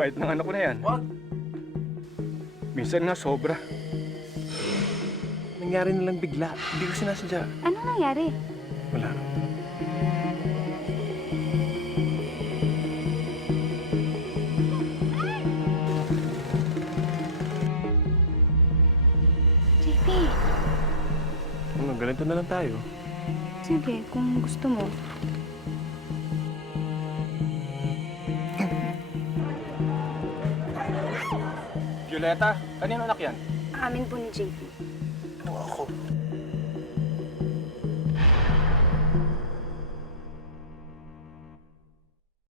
bait ng anak ko na yan. Wag! Minsan nga sobra. Nangyari na lang bigla. Hindi ko sinasadya. Ano nangyari? Wala. JP, Ano, ganito na lang tayo. sige, kung gusto mo. Violeta, kanino anak yan? Amin po ni JP.